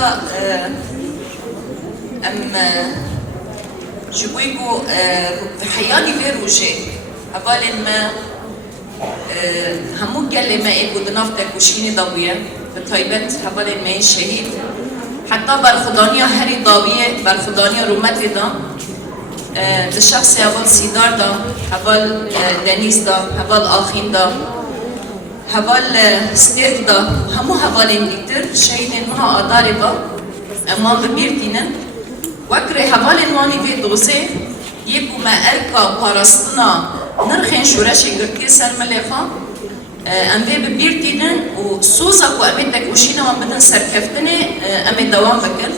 ام جبويكو حياني فيروجي هبالين ما همو قال ما إيكو دنافتك وشيني ضوية بطيبت هبالين ما شهيد حتى بالخدانية هري ضوية بالخدانية رومتي دا الشخص هبال سيدار دا هبال دنيس دا هبال آخين دا هبال ستير دا همو هبالين ديكتر شهيدين مها آداري با اما ببيرتينن وكري هبالين واني في دوزي يكو ما أركا بارستنا نرخين شورشي قرتي سر مليخا ام في ببيرتينن و سوزك وامتك وشينا وان بدن سركفتني امي دوام بكر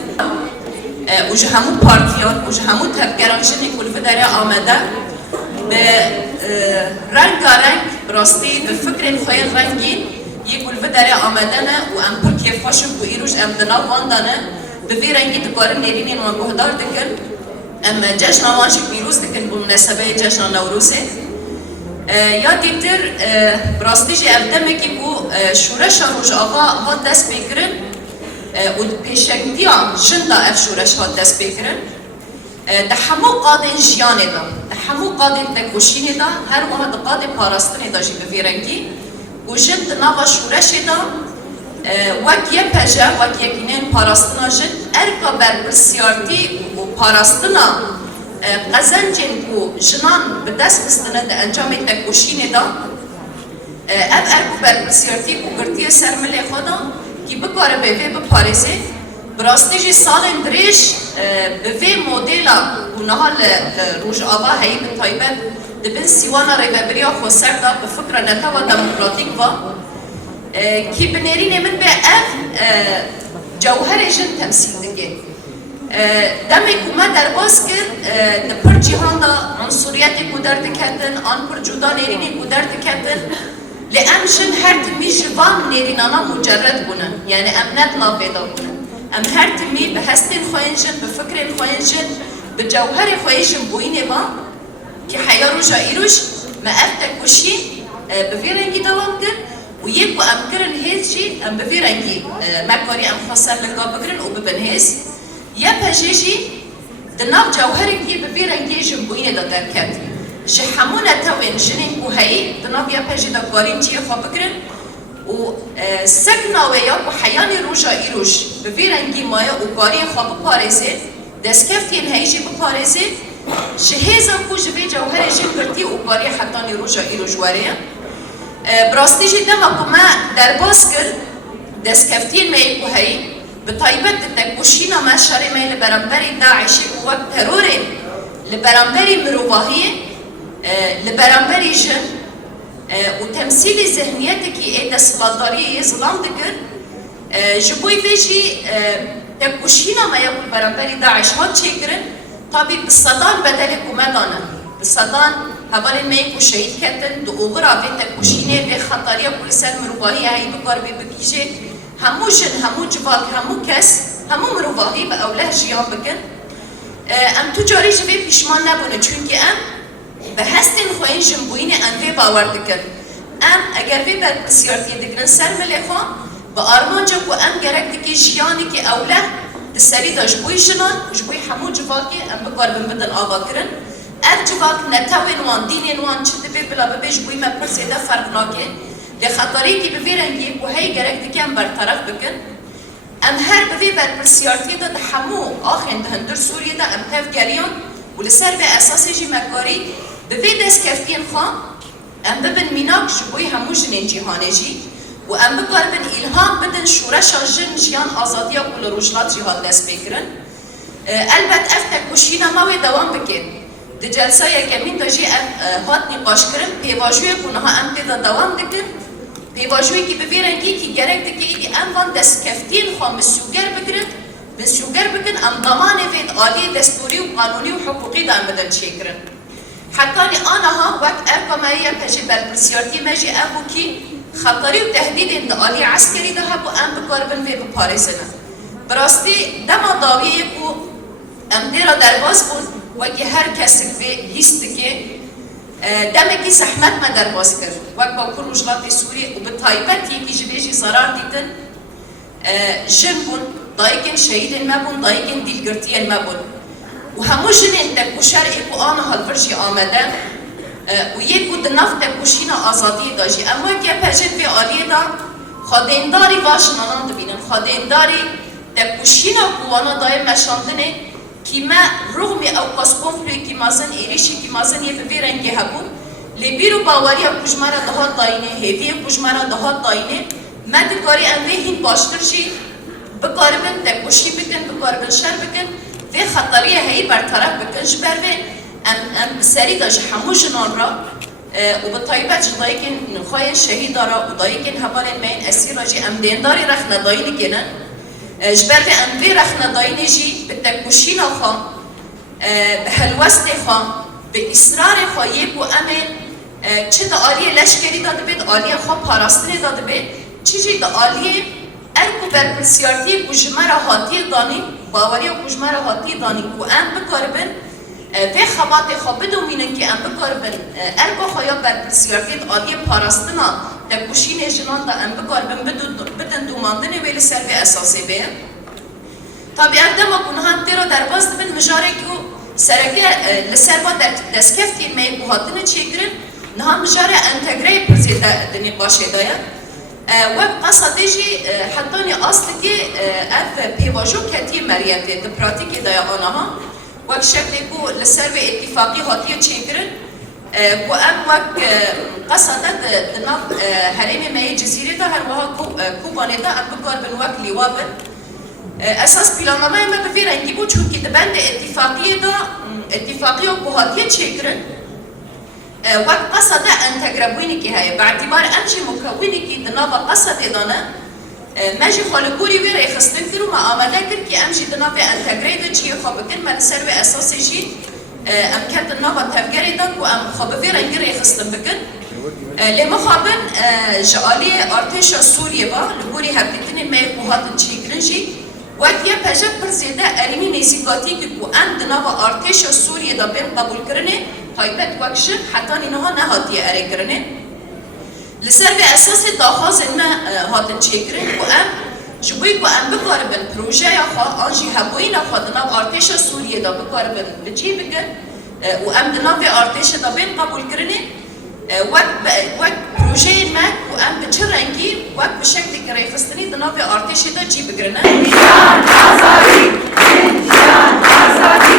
وجه همو بارتيان وجه همو تفكرانشني كل فداري آمده برنگا رنگ براستی بفكر خيال رنگين يقول فداري آمدنه و ام پر كيفاشم و ایروش ام دنال واندانه بفي رنگي دكارن نيرينين وان بهدار دكر ام جشن وانشك بيروز دكر بمناسبة جشن نوروزه یا دیتر براستیجی افدمه که بو شورش روش آقا ها دست بکرن و پیشکتیان جنده اف شورش ها دست بکرن ده همو قادن جیانه دا ده همو قادن تکوشینه دا هر وها ده قادن پاراستنه دا جی بفیرنگی و جند ناوا شورش دا وک یه پجه وک یکینین پاراستنا جند ارکا برپرسیارتی و پاراستنا قزنجن کو جنان به دست بستنه ده انجام تکوشینه دا اب ارکو برپرسیارتی کو گرتی سرمله خدا کی بکاره به وی بپارزه براستیجی سال اندریش به وی مدیلا و نها روش آبا هایی به طایبت دبن سیوانا ریبریا خو سر دا به فکر نتاوا دموکراتیک و کی بنیرین من به اف جوهر جن تمثیل دنگه دمی که ما در باز کرد پر جهان دا عنصریتی که در دکتن آن پر جدا نیرینی که در دکتن لأم جن هر تمی جوان نیرینانا مجرد بونن یعنی امنت نابیدا بونن ام هر تمی به هستین خواهین جن به فکرین خواهین جن به جوهر خواهین جن بوینه با که حیا روشا ایروش ما افتک کشی به ویرنگی دوام کرد و یک و ام کرن هیز جی ام به ویرنگی مکاری ام خواستر لگا بگرن و ببنهیز یا پجیجی دناب جوهری که به ویرنگی جن بوینه دا درکت جه همونه تاوین جنین کو هایی دناب یا پجی دا کارین چیه خواه بگرن و سکناوه یا و حیانی روشا ایروش به ویرنگی مایه و کاری خواه بپارزه دستکفتین هایجی بپارزه جهیزا کو جوی جوهر جن کرتی و کاری حتانی روشا ایروش واره براستیجی دما که ما در باز کرد دستکفتین مایی که هایی به طایبت تکوشینا ما شاری مایی لبرانبری داعشی و وقت ترورین لبرانبری مروواهی لبرانبری جن و تمثیل ذهنیتی که ایده سلطاری ظلام دکر جبوی بیجی تکوشینا ما یکل برانبری داعش ها چه کرن طبی بصدان بدل کمدانه بصدان هبالین ما یکو شهید کتن دو اوغرا به تکوشینه به خطاری کل سر مروواهی هایی بکار بکیجه همو جن همو جوال همو کس همو مروواهی به اوله جیان بکن ام تجاری جبه پیشمان نبونه چونکه ام به هستین خواهین جنبوین انوی باور دکن ام اگر وی بر بسیارتی دکرن سر ملیخوان با آرمان جا که ام گرک دکی جیانی که اوله دسری دا جبوی جنان جبوی همو جوال که ام بکار بمدن آوا کرن ار جوال که نتاوین وان دینین وان چه دبی بلا ببی جبوی ما پر زیده فرق ناکه لخطاری که به ویرنگی که هی گرک دکی ام برطرف بکن ام هر بوی بر بسیارتی دا همو آخین هندر سوریه دا ام تف گریان و لسر به اساسی جی مکاری به وی دست کفتین خواه ام ببن میناک جبوی همو جنین جیهانه جی و ام بکار بن ایلهام بدن شورش جن جیان آزادی و کل روشلات جیهان دست بکرن البت افتک کشینا ماوی دوام بکن ده جلسه یکمین دا جی هات نقاش کرن پیواجوی کنها ام تیدا دوام دکن پیواجوی که ببیرنگی که گرک دکی ایدی ام وان دست کفتین خواه مسیوگر بکرن مسیوگر بکن ام ضمان وید آلی دستوری و قانونی و حقوقی دا ام بدن چی کرن حتی آنها وقت ارقامایی پجی برپرسیارتی مجی ابو کی خطری و تهدید اندعالی عسکری ده هبو ام بکاربن وی بپارزنه براستی دما داویه کو ام دیرا درباز بود وکی هر کسی وی لیست که دمکی زحمت ما درباز کرد وقت با کل وجلات سوری و به طایبت یکی جبیجی ضرار دیدن جن بون دایکن شهید مبون دایکن دیلگرتی مبون و همو جنین تکوشر ایکو آن هالفرشی آمده و یکو دناف تکوشین آزادی داشی اما که پجد به آلیه دا خادینداری باشنانان دبینن خادینداری تکوشین قوانا دای مشاندنه که ما رغم او قص کنفلوی که مازن ایریشی که مازن یه فیرنگی هبون لبیرو باوری کجمارا دهات داینه هدیه کجمارا دهات داینه من دکاری انوی هین باشتر جی بکاربن تکوشی بکن بکاربن شر بکن و خطریه هی برطرف بکن جبر و ام سری داشت همو جنان را و به طایبت جدایی که نخواه شهید دارا و دایی که هبارن مین اسیر را جی ام دینداری رخ ندایی نکنن جبر و انوی رخ ندایی نجی به تکوشی نخواه به حلوست خواه به اصرار خواه یک و امن چه دا آلیه لشکری داده بید آلیه خواه پاراستنی داده بید چیزی دا آلیه ارکو برپرسیارتی کجمه را حاطی دانی باوری و کجمه را حاطی دانی که ام بکاربن و خبات خواه بدومینن که ام بکاربن ارکو خواه برپرسیارتی دا آلیه پاراستنا تکوشین جنان دا ام بکاربن بدن دوماندن ویل سر و اساسی بید طبیعت دما کنهان تیرو در باز دبن مجاره که سرکی لسر با دستکفتی می بوهاتن چیکرن نها مجاره انتگره پرزیده دنی باشه دایا و قصده جی حتی نی اصل که اف پیواجو کتی مریته ده پراتیکی دایا آنها وک شکلی کو لسر و اتفاقی هاتی چیکرن و ام وک قصده دناف حریم می جزیره دا هر وها کوبانه دا ام بکار بن وک لیوابن اساس پلاننامه ما به رنگی بود چون که دبند اتفاقیه و بهاتیه چیکرن وقت قصده انتگرابوینی که هی باعتبار امجی مکوینی که دنابا قصده دانه ماجی خالکوری ویره خستن کرو ما آمده کرد که امجی دنابا انتگره چیه خواب کن من سر و اساسی جی ام کرد دنابا تفگری داد و ام خواب ویره انگره خستن بکن لما خوابن جعالی ارتش سوریه با لگوری هبتتنی می بهاتن چیکرن جی وقت یه پجب پر زیده ارینی نیزیکاتی که کو ام دنابا ارتش سوریه دا بین قبول کرنه تایبت وکشن حتی اینها نهاتی اره کرنه لسر به اساس داخواز ما هاتن چیکرن کو ام جبوی کو ام بکاربن پروژه یا خواه آنجی هبوی نخواه دناب ارتش سوریه دا بکاربن بجی بگن و ام دناب ارتش دا بین قبول کرنه وقت پروژه ما کو ام بچه رنگی وقت بشکل که ریخستنی دناب ارتش دا جی بگرنه نشان آزادی